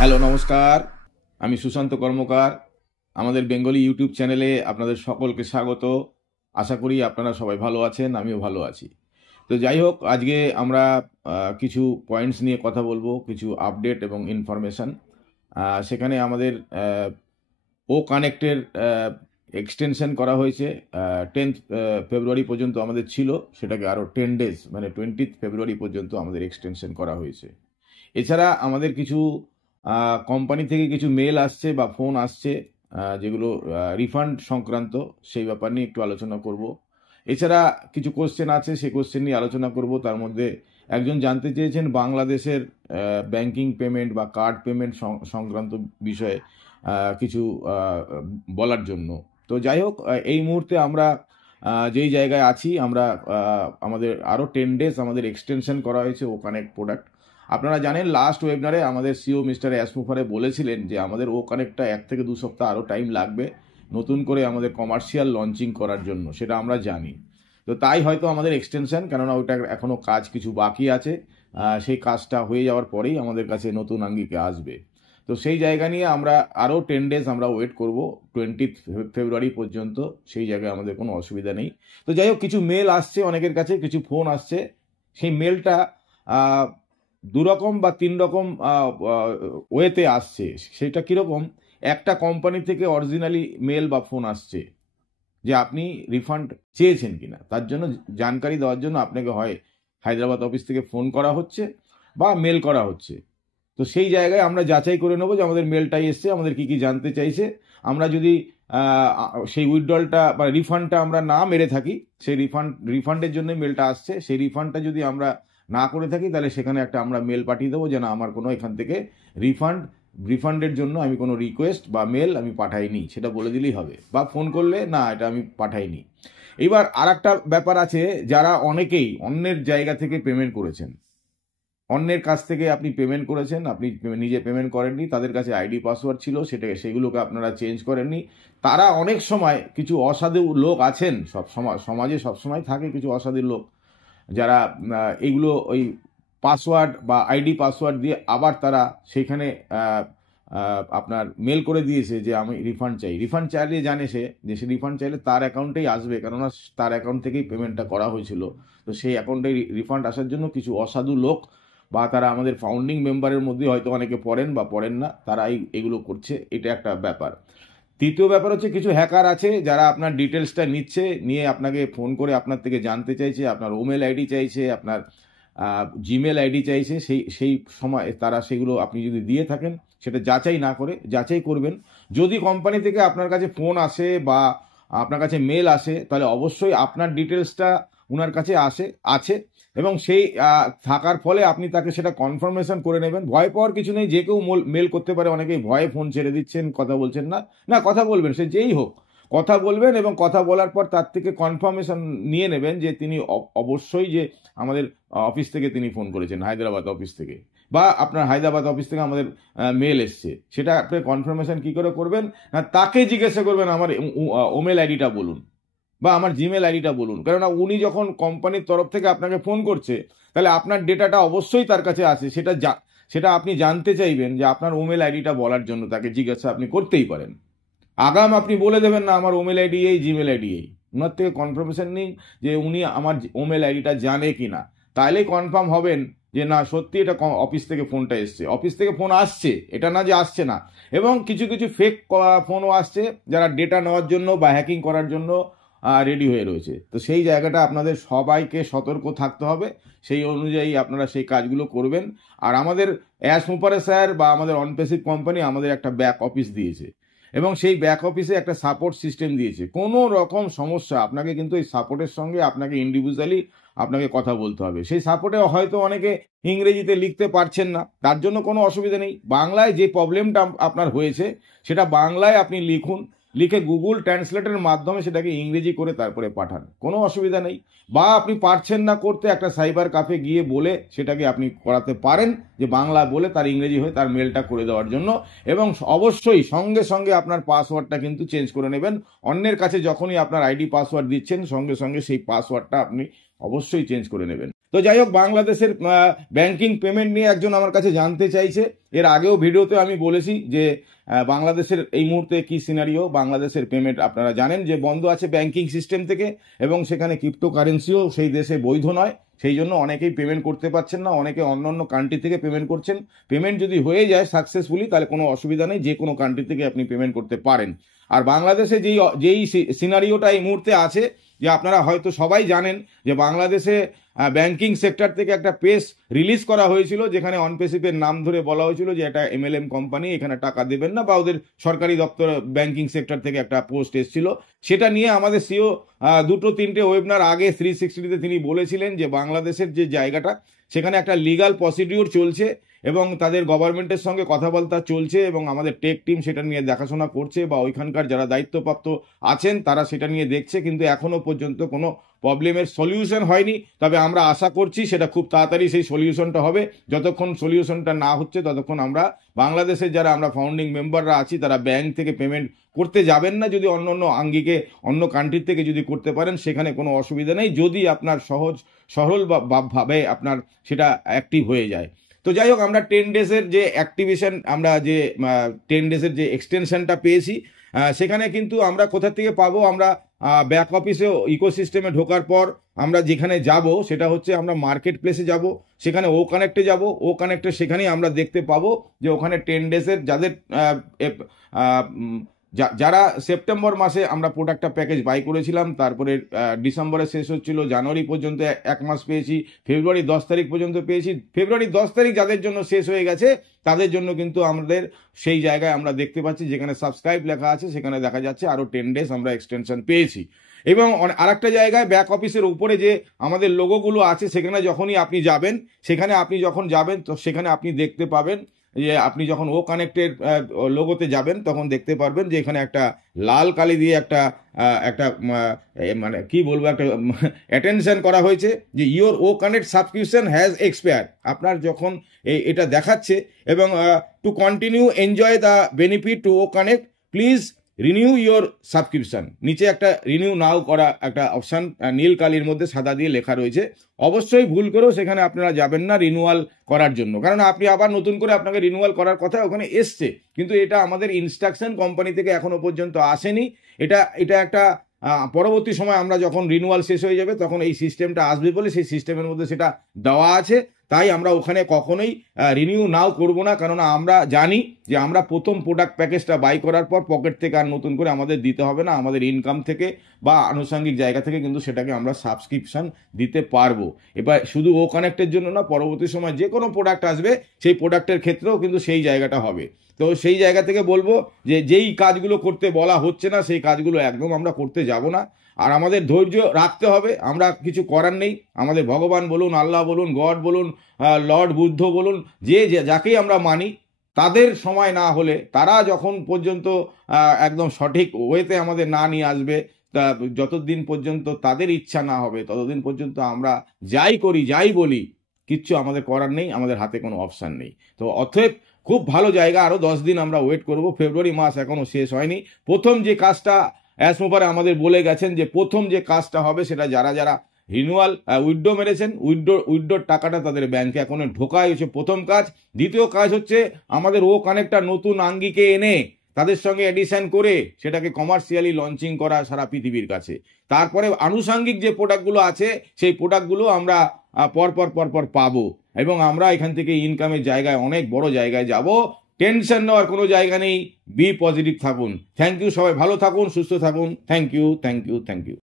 Hello, নমস্কার। আমি সুশান্ত কর্মকার। আমাদের বেঙ্গলি ইউটিউব চ্যানেলে আপনাদের সকলকে স্বাগত। আশা করি আপনারা সবাই ভালো আছেন, আমিও ভালো আছি। তো যাই হোক, আজকে আমরা কিছু পয়েন্টস নিয়ে কথা বলবো, কিছু আপডেট এবং ইনফরমেশান। সেখানে আমাদের ও কানেক্টের এক্সটেনশন করা হয়েছে। 10th ফেব্রুয়ারি পর্যন্ত আমাদের ছিল, সেটাকে আরও 10 ডেজ মানে 20th ফেব্রুয়ারি পর্যন্ত আমাদের এক্সটেনশন করা হয়েছে। এছাড়া আমাদের কিছু কোম্পানি থেকে কিছু মেল আসছে বা ফোন আসছে, যেগুলো রিফান্ড সংক্রান্ত, সেই ব্যাপার নিয়ে একটু আলোচনা করব। এছাড়া কিছু কোশ্চেন আছে, সেই কোশ্চেন নিয়ে আলোচনা করব। তার মধ্যে একজন জানতে চেয়েছেন বাংলাদেশের ব্যাংকিং পেমেন্ট বা কার্ড পেমেন্ট সংক্রান্ত বিষয়ে কিছু বলার জন্য। তো যাই হোক, এই মুহূর্তে আমরা যেই জায়গায় আছি, আমরা আমাদের আরও 10 ডেজ আমাদের এক্সটেনশন করা হয়েছে ও কানেক্ট প্রোডাক্ট। আপনারা জানেন, লাস্ট ওয়েবিনারে আমাদের সিও মিস্টার অ্যাসমুফারে বলেছিলেন যে আমাদের ও কানেক্টটা 1 থেকে 2 সপ্তাহ আরও টাইম লাগবে নতুন করে আমাদের কমার্শিয়াল লঞ্চিং করার জন্য, সেটা আমরা জানি। তো তাই হয়তো আমাদের এক্সটেনশন, কেননা ওইটা এখনও কাজ কিছু বাকি আছে, সেই কাজটা হয়ে যাওয়ার পরেই আমাদের কাছে নতুন আঙ্গিকে আসবে। তো সেই জায়গা নিয়ে আমরা আরও 10 ডেজ আমরা ওয়েট করব 20th ফেব্রুয়ারি পর্যন্ত। সেই জায়গায় আমাদের কোনো অসুবিধা নেই। তো যাই হোক, কিছু মেল আসছে অনেকের কাছে, কিছু ফোন আসছে। সেই মেলটা দুরকম বা 3 রকম ওয়েতে আসছে। সেটা কীরকম? একটা কোম্পানি থেকে অরিজিনালি মেল বা ফোন আসছে যে আপনি রিফান্ড চেয়েছেন কিনা, তার জন্য জানকারি দেওয়ার জন্য আপনাকে হয় হায়দ্রাবাদ অফিস থেকে ফোন করা হচ্ছে বা মেল করা হচ্ছে। তো সেই জায়গায় আমরা যাচাই করে নেবো যে আমাদের মেলটাই এসছে, আমাদের কি কি জানতে চাইছে। আমরা যদি সেই উইথড্রলটা বা রিফান্ডটা আমরা না মেরে থাকি, সেই রিফান্ডের জন্য মেলটা আসছে, সেই রিফান্ডটা যদি আমরা না করে থাকি, তাহলে সেখানে একটা আমরা মেল পাঠিয়ে দেবো যে না, আমার কোনো এখান থেকে রিফান্ডের জন্য আমি কোনো রিকোয়েস্ট বা মেল আমি পাঠাইনি, সেটা বলে দিলেই হবে। বা ফোন করলে না, এটা আমি পাঠাইনি। এবার আর একটা ব্যাপার আছে, যারা অনেকেই অন্যের জায়গা থেকে পেমেন্ট করেছেন, অন্যের কাছ থেকে আপনি পেমেন্ট করেছেন, আপনি নিজে পেমেন্ট করেননি, তাদের কাছে আইডি পাসওয়ার্ড ছিল, সেগুলোকে আপনারা চেঞ্জ করেননি। তারা অনেক সময়, কিছু অসাধু লোক আছেন, সমাজে সবসময় থাকে কিছু অসাধু লোক, যারা এগুলো ওই পাসওয়ার্ড বা আইডি পাসওয়ার্ড দিয়ে আবার তারা সেইখানে আপনার মেল করে দিয়েছে যে আমি রিফান্ড চাই। রিফান্ড চাইলে জানে সে যে সে রিফান্ড চাইলে তার অ্যাকাউন্টেই আসবে, কেননা তার অ্যাকাউন্ট থেকেই পেমেন্টটা করা হয়েছিল। তো সেই অ্যাকাউন্টেই রিফান্ড আসার জন্য কিছু অসাধু লোক, বা তারা আমাদের ফাউন্ডিং মেম্বারের মধ্যে হয়তো অনেকে পড়েন বা পড়েন না, তারা এগুলো করছে। এটা একটা ব্যাপার। তৃতীয় ব্যাপার হচ্ছে, কিছু হ্যাকার আছে যারা আপনার ডিটেলসটা নিয়ে আপনাকে ফোন করে আপনার থেকে জানতে চাইছে, আপনার ওমেল আইডি চাইছে, আপনার জিমেল আইডি চাইছে। সেই সময় তারা সেগুলো আপনি যদি দিয়ে থাকেন, সেটা যাচাই না করে, যাচাই করবেন। যদি কোম্পানি থেকে আপনার কাছে ফোন আসে বা আপনার কাছে মেল আসে, তাহলে অবশ্যই আপনার ডিটেলসটা ওনার কাছে আছে, এবং সেই থাকার ফলে আপনি তাকে সেটা কনফার্মেশন করে নেবেন। ভয় পাওয়ার কিছু নেই, যে কেউ মেল করতে পারে। অনেকেই ভয়ে ফোন ছেড়ে দিচ্ছেন, কথা বলছেন না। না, কথা বলবেন, সে যেই হোক, কথা বলবেন, এবং কথা বলার পর তার থেকে কনফার্মেশন নিয়ে নেবেন যে তিনি অবশ্যই যে আমাদের অফিস থেকে তিনি ফোন করেছেন, হায়দ্রাবাদ অফিস থেকে, বা আপনার হায়দ্রাবাদ অফিস থেকে আমাদের মেল এসছে। সেটা আপনি কনফার্মেশন কী করে করবেন? না, তাকে জিজ্ঞাসা করবেন আমার ওমেল আইডিটা বলুন বা আমার জিমেল আইডিটা বলুন। কেননা উনি যখন কোম্পানির তরফ থেকে আপনাকে ফোন করছে, তাহলে আপনার ডেটাটা অবশ্যই তার কাছে আছে। সেটা আপনি জানতে চাইবেন যে আপনার ওমেল আইডিটা বলার জন্য তাকে জিজ্ঞাসা আপনি করতেই পারেন। আগাম আপনি বলে দেবেন না আমার ওমেল আইডি এই, জিমেল আইডি এই। ওনার থেকে কনফার্মেশন নিন যে উনি আমার ওমেল আইডিটা জানে কি না। তাহলেই কনফার্ম হবেন যে না, সত্যি এটা অফিস থেকে ফোনটা এসছে। অফিস থেকে ফোন আসছে, এটা না যে আসছে না। এবং কিছু ফেক ফোনও আসছে, যারা ডেটা নেওয়ার জন্য বা হ্যাকিং করার জন্য রেডি হয়ে রয়েছে। তো সেই জায়গাটা আপনাদের সবাইকে সতর্ক থাকতে হবে। সেই অনুযায়ী আপনারা সেই কাজগুলো করবেন। আর আমাদের অ্যাসমুফারে স্যার বা আমাদের অনপেসিভ কোম্পানি আমাদের একটা ব্যাক অফিস দিয়েছে, এবং সেই ব্যাক অফিসে একটা সাপোর্ট সিস্টেম দিয়েছে। কোনো রকম সমস্যা আপনাকে কিন্তু এই সাপোর্টের সঙ্গে আপনাকে ইন্ডিভিজুয়ালি আপনাকে কথা বলতে হবে। সেই সাপোর্টে হয়তো অনেকে ইংরেজিতে লিখতে পারছেন না, তার জন্য কোনো অসুবিধা নেই। বাংলায় যে প্রবলেমটা আপনার হয়েছে, সেটা বাংলায় আপনি লিখুন, লিখে গুগল ট্রান্সলেটের মাধ্যমে সেটাকে ইংরেজি করে তারপরে পাঠান, কোনো অসুবিধা নেই। বা আপনি পারছেন না করতে, একটা সাইবার ক্যাফে গিয়ে বলে সেটাকে আপনি করাতে পারেন যে বাংলা বলে তার ইংরেজি হয়ে তার মেলটা করে দেওয়ার জন্য। এবং অবশ্যই সঙ্গে সঙ্গে আপনার পাসওয়ার্ডটা কিন্তু চেঞ্জ করে নেবেন। অন্যের কাছে যখনই আপনার আইডি পাসওয়ার্ড দিচ্ছেন সঙ্গে সঙ্গে সেই পাসওয়ার্ডটা আপনি অবশ্যই চেঞ্জ করে নেবেন। তো যাই হোক, বাংলাদেশের ব্যাংকিং পেমেন্ট নিয়ে একজন আমার কাছে জানতে চাইছে। এর আগেও ভিডিওতে আমি বলেছি যে বাংলাদেশের এই মুহূর্তে কি সিনারিও। বাংলাদেশের পেমেন্ট আপনারা জানেন যে বন্ধ আছে ব্যাংকিং সিস্টেম থেকে, এবং সেখানে ক্রিপ্টোকারেন্সিও সেই দেশে বৈধ নয়। সেই জন্য অনেকেই পেমেন্ট করতে পারছেন না, অনেকে অন্য অন্য কান্ট্রি থেকে পেমেন্ট করছেন। পেমেন্ট যদি হয়ে যায় সাকসেসফুলি তাহলে কোনো অসুবিধা নেই, যে কোনো কান্ট্রি থেকে আপনি পেমেন্ট করতে পারেন। আর বাংলাদেশে যেই সিনারিওটা এই মুহূর্তে আছে, যে আপনারা হয়তো সবাই জানেন যে বাংলাদেশে ব্যাংকিং সেক্টর থেকে একটা পেজ রিলিজ করা হয়েছিল, যেখানে অনপেসিভের নাম ধরে বলা হয়েছিল যে এটা MLM কোম্পানি, এখানে টাকা দেবেন না, বা ওদের সরকারি দপ্তর ব্যাংকিং সেক্টর থেকে একটা পোস্ট এসেছিল। সেটা নিয়ে আমাদের সিও 2-3টে ওয়েবিনার আগে 360তে তিনি বলেছিলেন যে বাংলাদেশের যে জায়গাটা, সেখানে একটা লিগাল প্রসিডিউর চলছে এবং তাদের গভর্নমেন্টের সঙ্গে কথাবার্তা চলছে, এবং আমাদের টেক টিম সেটা নিয়ে দেখাশোনা করছে, বা ওইখানকার যারা দায়িত্বপ্রাপ্ত আছেন তারা সেটা নিয়ে দেখছে। কিন্তু এখনো পর্যন্ত কোনো প্রবলেমের সলিউশন হয়নি। তবে আমরা আশা করছি সেটা খুব তাড়াতাড়ি সেই সলিউশনটা হবে। যতক্ষণ সলিউশনটা না হচ্ছে ততক্ষণ আমরা বাংলাদেশের যারা আমরা ফাউন্ডিং মেম্বাররা আছি তারা ব্যাংক থেকে পেমেন্ট করতে যাবেন না। যদি অন্য অন্য আঙ্গিকে অন্য কান্ট্রি থেকে যদি করতে পারেন সেখানে কোনো অসুবিধা নেই, যদি আপনার সরল ভাবে আপনার সেটা অ্যাক্টিভ হয়ে যায়। তো যাই হোক, আমরা 10 ডেজের যে অ্যাক্টিভেশন, আমরা যে 10 ডেজের যে এক্সটেনশনটা পেয়েছি, সেখানে কিন্তু আমরা কোথা থেকে পাবো, আমরা ব্যাক অফিসে ইকোসিস্টেমে ঢোকার পর আমরা যেখানে যাব সেটা হচ্ছে আমরা মার্কেট প্লেসে যাব, সেখানে ও কানেক্টে যাব। ও কানেক্টে সেখানেই আমরা দেখতে পাবো যে ওখানে 10 ডেজের যাদের যারা সেপ্টেম্বর মাসে আমরা প্রোডাক্টটা প্যাকেজ বাই করেছিলাম, তারপরে ডিসেম্বরে শেষ হচ্ছিল, জানুয়ারি পর্যন্ত 1 মাস পেয়েছি, ফেব্রুয়ারি 10 তারিখ পর্যন্ত পেয়েছি। ফেব্রুয়ারি 10 তারিখ যাদের জন্য শেষ হয়ে গেছে তাদের জন্য কিন্তু আমাদের সেই জায়গায় আমরা দেখতে পাচ্ছি যেখানে সাবস্ক্রাইব লেখা আছে, সেখানে দেখা যাচ্ছে আরও 10 ডেজ আমরা এক্সটেনশন পেয়েছি। এবং আরেকটা জায়গায় ব্যাক অফিসের উপরে যে আমাদের লোগোগুলো আছে, সেখানে যখনই আপনি যাবেন, সেখানে আপনি যখন যাবেন তো সেখানে আপনি দেখতে পাবেন যে আপনি যখন ও কানেক্টের লোগোতে যাবেন তখন দেখতে পারবেন যে এখানে একটা লাল কালি দিয়ে একটা মানে কি বলবো, একটা অ্যাটেনশন করা হয়েছে যে your O Connect subscription has expire. আপনার যখন এটা দেখাচ্ছে, এবং to continue enjoy the benefit to O Connect please renew your subscription, নিচে একটা রিনিউ নাও করা একটা অপশান নীল কালির মধ্যে সাদা দিয়ে লেখা রয়েছে। অবশ্যই ভুল করেও সেখানে আপনারা যাবেন না রিনিউয়াল করার জন্য, কারণ আপনি আবার নতুন করে আপনাকে রিনিউয়াল করার কথা ওখানে এসছে, কিন্তু এটা আমাদের ইনস্ট্রাকশন কোম্পানি থেকে এখনো পর্যন্ত আসেনি। এটা একটা পরবর্তী সময় আমরা যখন রিনিউয়াল শেষ হয়ে যাবে তখন এই সিস্টেমটা আসবে বলে সেই সিস্টেমের মধ্যে সেটা দেওয়া আছে। তাই আমরা ওখানে কখনোই রিনিউ নাও করব না, কারণ আমরা জানি যে আমরা প্রথম প্রোডাক্ট প্যাকেজটা বাই করার পর পকেট থেকে আর নতুন করে আমাদের দিতে হবে না, আমাদের ইনকাম থেকে বা আনুষঙ্গিক জায়গা থেকে কিন্তু সেটাকে আমরা সাবস্ক্রিপশন দিতে পারবো। এবার শুধু ও কানেক্টের জন্য না, পরবর্তী সময় যে কোনো প্রোডাক্ট আসবে সেই প্রোডাক্টের ক্ষেত্রেও কিন্তু সেই জায়গাটা হবে। তো সেই জায়গা থেকে বলবো যে যেই কাজগুলো করতে বলা হচ্ছে না সেই কাজগুলো একদম আমরা করতে যাব না। আর আমাদের ধৈর্য রাখতে হবে, আমরা কিছু করার নেই। আমাদের ভগবান বলুন, আল্লাহ বলুন, গড বলুন, লর্ড বুদ্ধ বলুন, যাকেই আমরা মানি, তাদের সময় না হলে, তারা যখন পর্যন্ত একদম সঠিক ওয়েতে আমাদের না নিয়ে আসবে, তা যতদিন পর্যন্ত তাদের ইচ্ছা না হবে ততদিন পর্যন্ত আমরা যাই করি যাই বলি কিচ্ছু আমাদের করার নেই, আমাদের হাতে কোনো অপশান নেই। তো অতএব খুব ভালো জায়গা, আরও 10 দিন আমরা ওয়েট করব। ফেব্রুয়ারি মাস এখনও শেষ হয়নি। প্রথম যে কাজটা অ্যাসমোপারে আমাদের বলে গেছেন যে প্রথম যে কাজটা হবে সেটা যারা রিনিউয়াল উইথড্র মেরেছেন, উইথড্রর টাকাটা তাদের ব্যাংকে অ্যাকাউন্টে ঢোকাই হচ্ছে প্রথম কাজ। দ্বিতীয় কাজ হচ্ছে আমাদের ও কানেক্টটা নতুন আঙ্গিকে এনে তাদের সঙ্গে এডিশন করে সেটাকে কমার্শিয়ালি লঞ্চিং করা সারা পৃথিবীর কাছে। তারপরে আনুষাঙ্গিক যে প্রোডাক্টগুলো আছে সেই প্রোডাক্টগুলো আমরা পরপর পাবো, এবং আমরা এখান থেকে ইনকামের জায়গায় অনেক বড় জায়গায় যাব। টেনশন নেওয়ার কোনো জায়গা নেই। বি পজিটিভ থাকুন। থ্যাংক ইউ, সবাই ভালো থাকুন, সুস্থ থাকুন। Thank you.